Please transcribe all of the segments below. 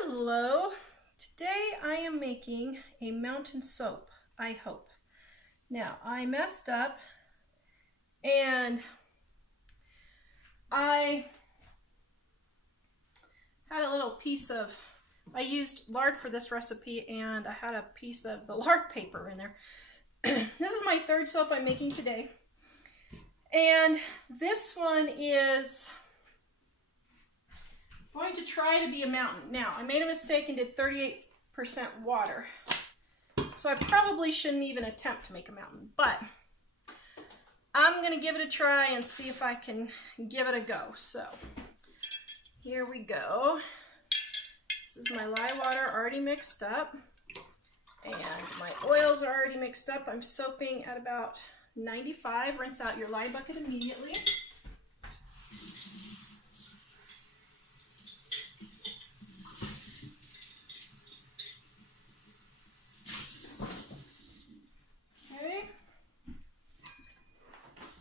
Hello, today I am making a mountain soap, I hope. Now, I messed up and I had a little piece of, I used lard for this recipe and I had a piece of the lard paper in there. This is my third soap I'm making today. And this one is going to try to be a mountain. Now, I made a mistake and did 38% water. So I probably shouldn't even attempt to make a mountain, but I'm gonna give it a try and see if I can give it a go. So here we go. This is my lye water already mixed up and my oils are already mixed up. I'm soaping at about 95. Rinse out your lye bucket immediately.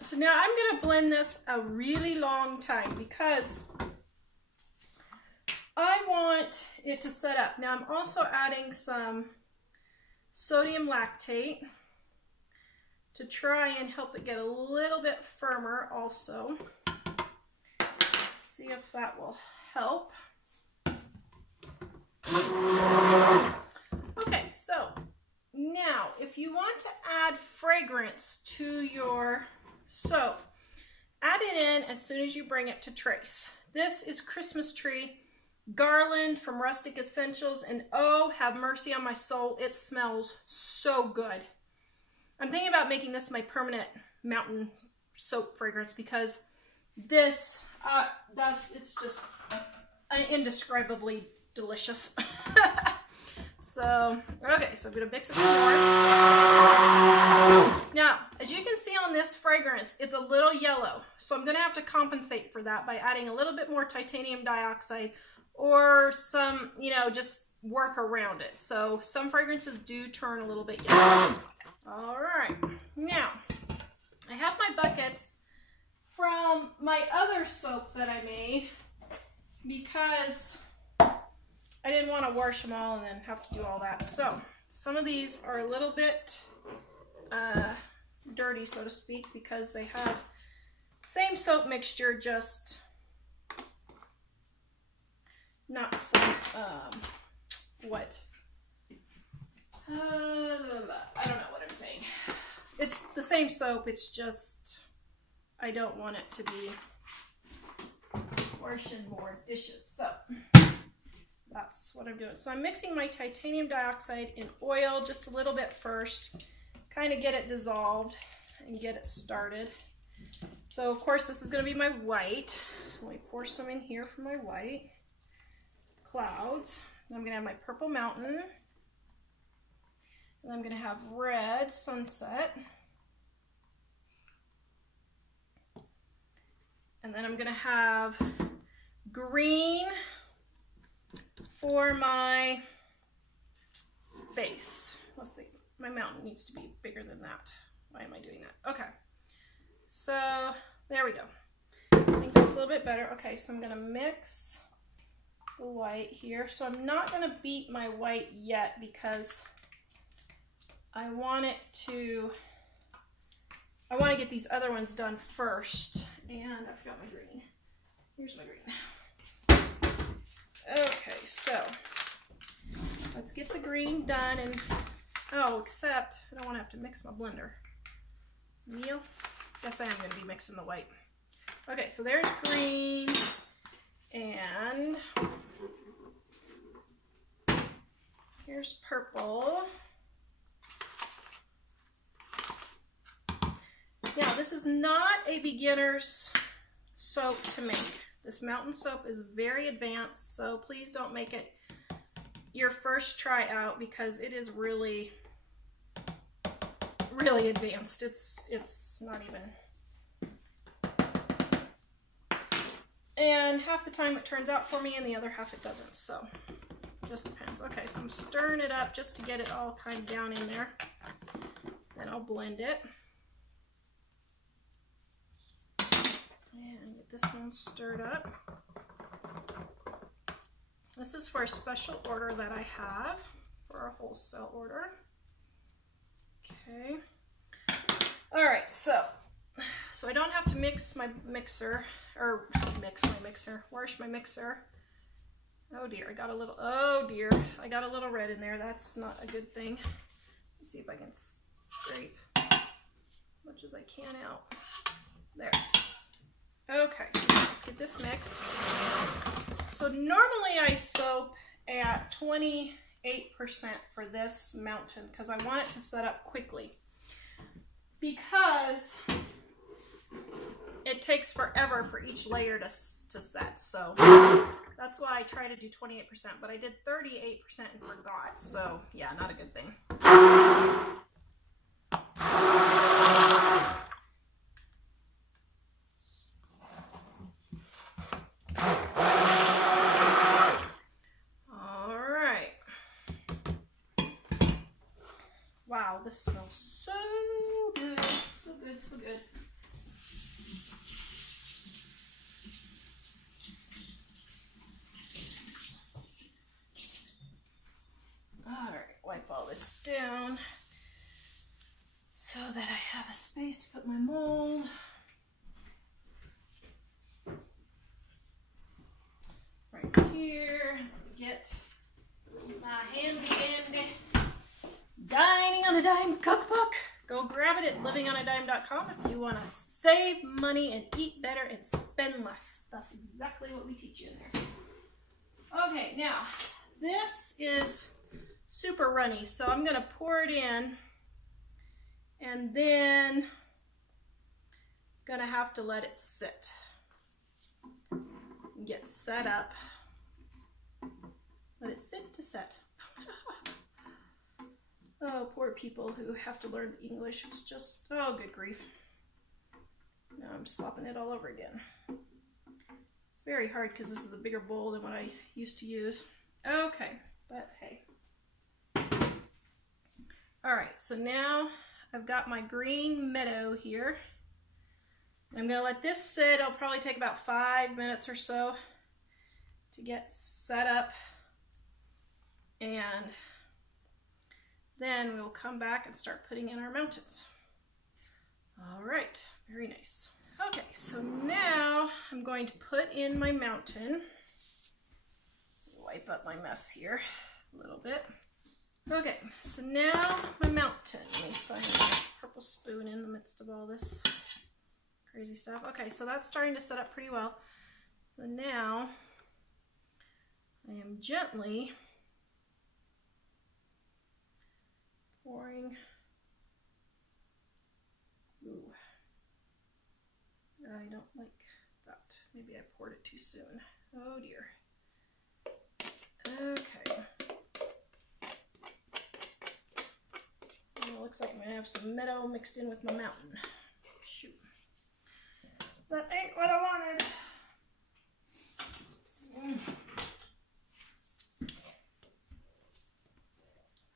So now I'm going to blend this a really long time because I want it to set up. Now I'm also adding some sodium lactate to try and help it get a little bit firmer also. See if that will help. Okay, so now if you want to add fragrance to your soap, add it in as soon as you bring it to trace. This is Christmas tree garland from Rustic Essentials, and oh, have mercy on my soul, it smells so good. I'm thinking about making this my permanent mountain soap fragrance because this, it's just indescribably delicious. So, okay, so I'm going to mix it some more. Now, as you can see on this fragrance, it's a little yellow. So I'm going to have to compensate for that by adding a little bit more titanium dioxide or some, just work around it. So some fragrances do turn a little bit yellow. All right, now I have my buckets from my other soap that I made because I didn't want to wash them all and then have to do all that. So some of these are a little bit dirty, so to speak, because they have same soap mixture, just not some, I don't know what I'm saying. It's the same soap, it's just, I don't want it to be washing more dishes. So that's what I'm doing. So I'm mixing my titanium dioxide in oil just a little bit first, kind of get it dissolved and get it started. So of course this is going to be my white. So let me pour some in here for my white. Clouds. And I'm going to have my purple mountain. And I'm going to have red sunset. And then I'm going to have green for my base. Let's see, my mountain needs to be bigger than that. Why am I doing that? Okay, so there we go. I think that's a little bit better. Okay, so I'm gonna mix the white here. So I'm not gonna beat my white yet because I want to get these other ones done first. And I forgot my green. Here's my green. Okay, so let's get the green done and, oh, except I don't want to have to mix my blender. Neil? Guess I am going to be mixing the white. Okay, so there's green and here's purple. Now, this is not a beginner's soap to make. This mountain soap is very advanced, so please don't make it your first try out because it is really, really advanced. It's not even. And half the time it turns out for me and the other half it doesn't, so just depends. Okay, so I'm stirring it up just to get it all kind of down in there. Then I'll blend it. And get this one stirred up. This is for a special order that I have for a wholesale order. Okay. All right, so I don't have to mix my mixer, or wash my mixer. Oh dear, I got a little, oh dear, I got a little red in there. That's not a good thing. Let's see if I can scrape as much as I can out. There. Okay, let's get this mixed. So normally I soap at 28% for this mountain because I want it to set up quickly. Because it takes forever for each layer to set. So that's why I try to do 28%, but I did 38% and forgot. So yeah, not a good thing. All right. Wow, this smells so good. So good, so good. All right, wipe all this down so that I have a space to put my mold. Right here, get my handy dandy Dining on a Dime cookbook. Go grab it at livingonadime.com if you want to save money and eat better and spend less. That's exactly what we teach you in there. Okay, now this is super runny, so I'm going to pour it in and then going to have to let it sit and get set up. Let it sit to set. Oh, poor people who have to learn English. It's just, oh, good grief. Now I'm slopping it all over again. It's very hard because this is a bigger bowl than what I used to use. Okay, but hey. All right, so now I've got my green meadow here. I'm gonna let this sit. It'll probably take about 5 minutes or so to get set up. And then we'll come back and start putting in our mountains. All right, very nice. Okay, so now I'm going to put in my mountain. Wipe up my mess here a little bit. Okay, so now my mountain. Let me find my purple spoon in the midst of all this crazy stuff. Okay, so that's starting to set up pretty well. So now I am gently pouring. Ooh, I don't like that. Maybe I poured it too soon. Oh dear. Okay. Well, it looks like I'm gonna have some meadow mixed in with my mountain. Shoot. That ain't what I wanted.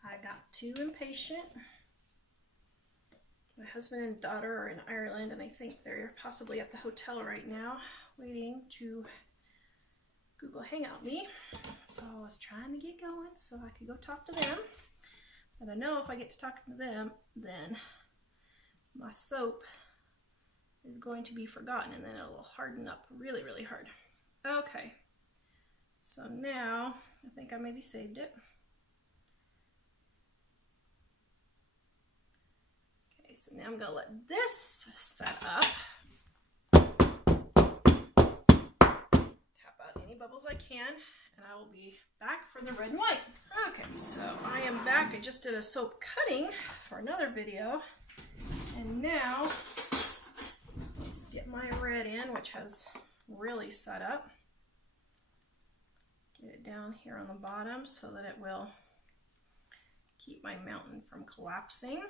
I got too impatient. My husband and daughter are in Ireland, and I think they're possibly at the hotel right now, waiting to Google Hangout me. So I was trying to get going so I could go talk to them. But I know if I get to talk to them, then my soap is going to be forgotten, and then it'll harden up really, really hard. Okay, so now I think I maybe saved it. Okay, so now I'm gonna let this set up. Tap out any bubbles I can, and I will be back for the red and white. Okay, so I am back. I just did a soap cutting for another video, and now let's get my red in, which has really set up. Get it down here on the bottom so that it will keep my mountain from collapsing.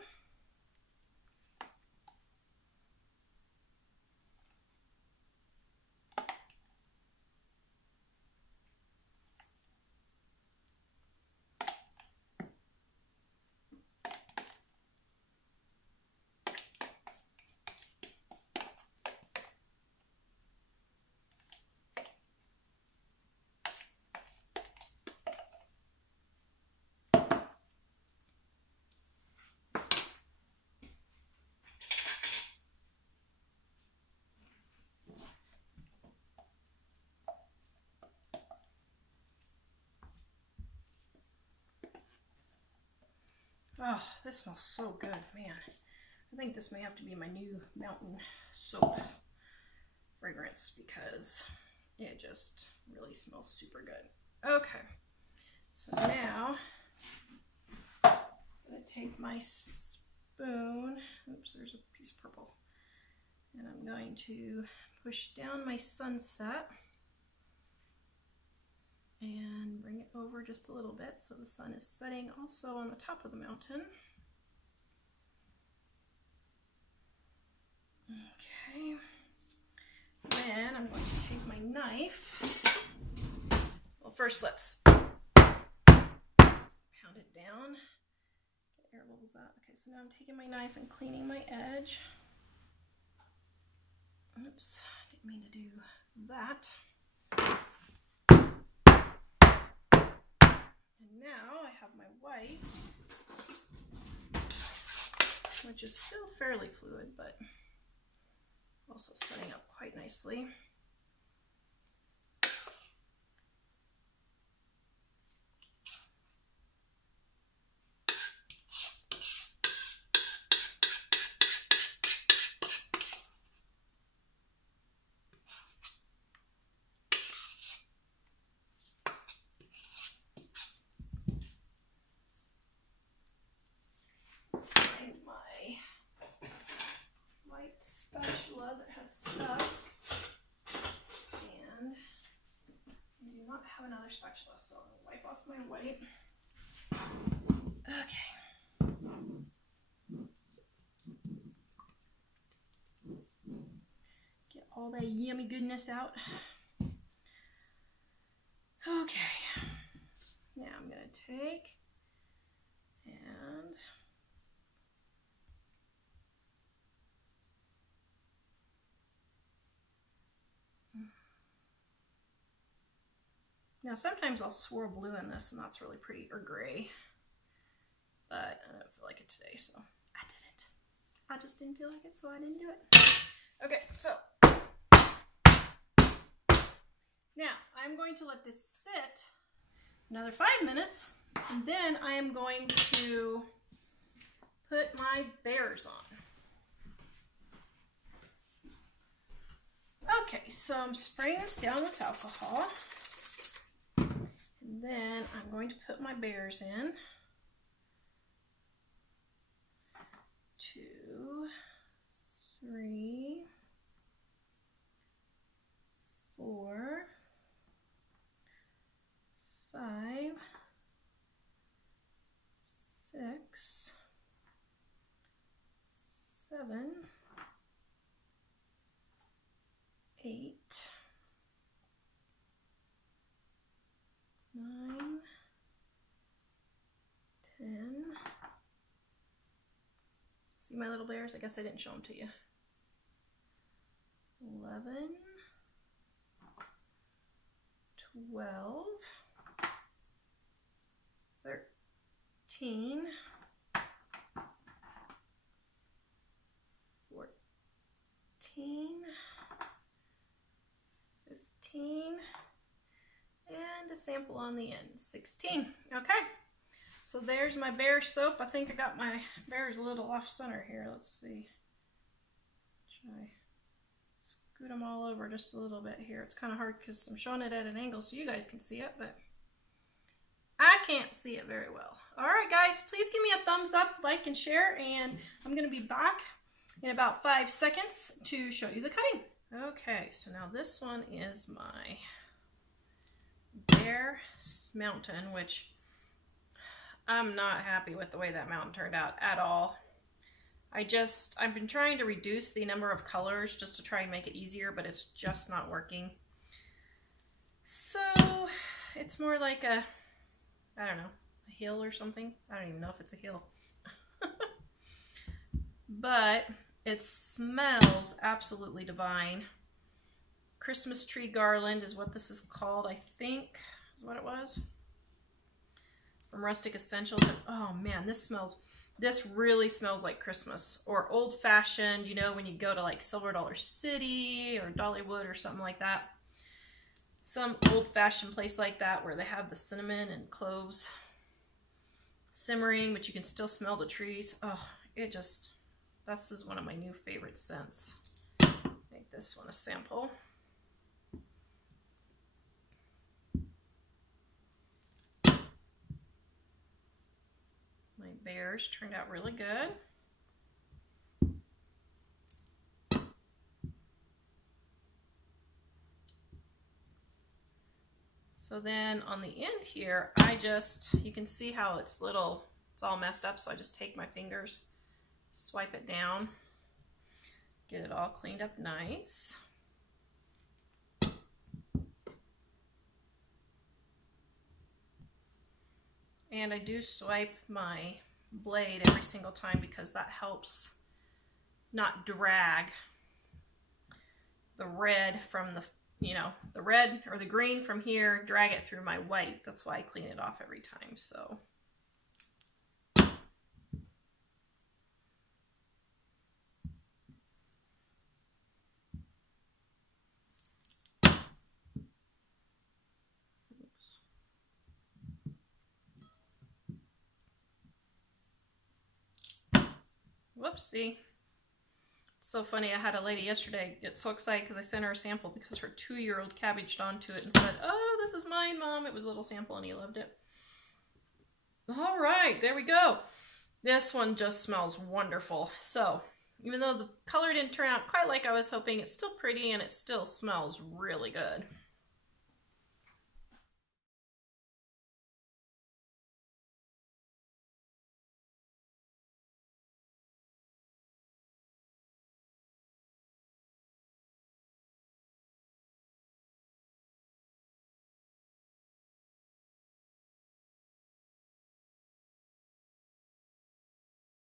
Oh, this smells so good, man. I think this may have to be my new mountain soap fragrance because it just really smells super good. Okay, so now I'm going to take my spoon. Oops, there's a piece of purple. And I'm going to push down my sunset and bring it over just a little bit so the sun is setting also on the top of the mountain. Okay, then I'm going to take my knife. Well, first let's pound it down, get air bubbles out. Okay, so now I'm taking my knife and cleaning my edge. Oops, I didn't mean to do that. And now I have my white, which is still fairly fluid, but also setting up quite nicely. Find my white spatula that has stuff, and I do not have another spatula, so I'm going to wipe off my white. Okay. Get all that yummy goodness out. Okay. Now I'm going to take and now sometimes I'll swirl blue in this and that's really pretty, or gray, but I don't feel like it today, so I didn't. I just didn't feel like it, so I didn't do it. Okay, so now I'm going to let this sit another 5 minutes, and then I am going to put my bears on. Okay, so I'm spraying this down with alcohol. And then I'm going to put my bears in. 2, 3, 4, 5, 6, 7, 8, 9, 10. See my little bears? I guess I didn't show them to you. 11, 12, 13, 14, 15, and a sample on the end, 16. Okay, so there's my bear soap. I think I got my bears a little off center here. Let's see. Should I scoot them all over just a little bit here? It's kind of hard because I'm showing it at an angle so you guys can see it, but I can't see it very well. All right, guys, please give me a thumbs up, like, and share, and I'm going to be back in about 5 seconds to show you the cutting. Okay, so now this one is my bear mountain, which I'm not happy with the way that mountain turned out at all. I've been trying to reduce the number of colors just to try and make it easier, but it's just not working. So it's more like a, I don't know, a hill or something. I don't even know if it's a hill. But it smells absolutely divine. Christmas tree garland is what this is called, I think, is what it was. From Rustic Essentials. And oh man, this really smells like Christmas. Or old fashioned, you know, when you go to like Silver Dollar City or Dollywood or something like that. Some old fashioned place like that where they have the cinnamon and cloves. simmering, but you can still smell the trees. Oh, this is one of my new favorite scents. Make this one a sample. My bears turned out really good. So then on the end here, you can see how it's all messed up. So I just take my fingers, swipe it down, get it all cleaned up nice. And I do swipe my blade every single time because that helps not drag the red from the red or the green from here, drag it through my white. That's why I clean it off every time. So oops. Whoopsie. So funny, I had a lady yesterday get so excited because I sent her a sample because her 2-year-old cabbaged onto it and said, "Oh, this is mine, Mom." It was a little sample and he loved it. All right, there we go. This one just smells wonderful. So even though the color didn't turn out quite like I was hoping, it's still pretty and it still smells really good.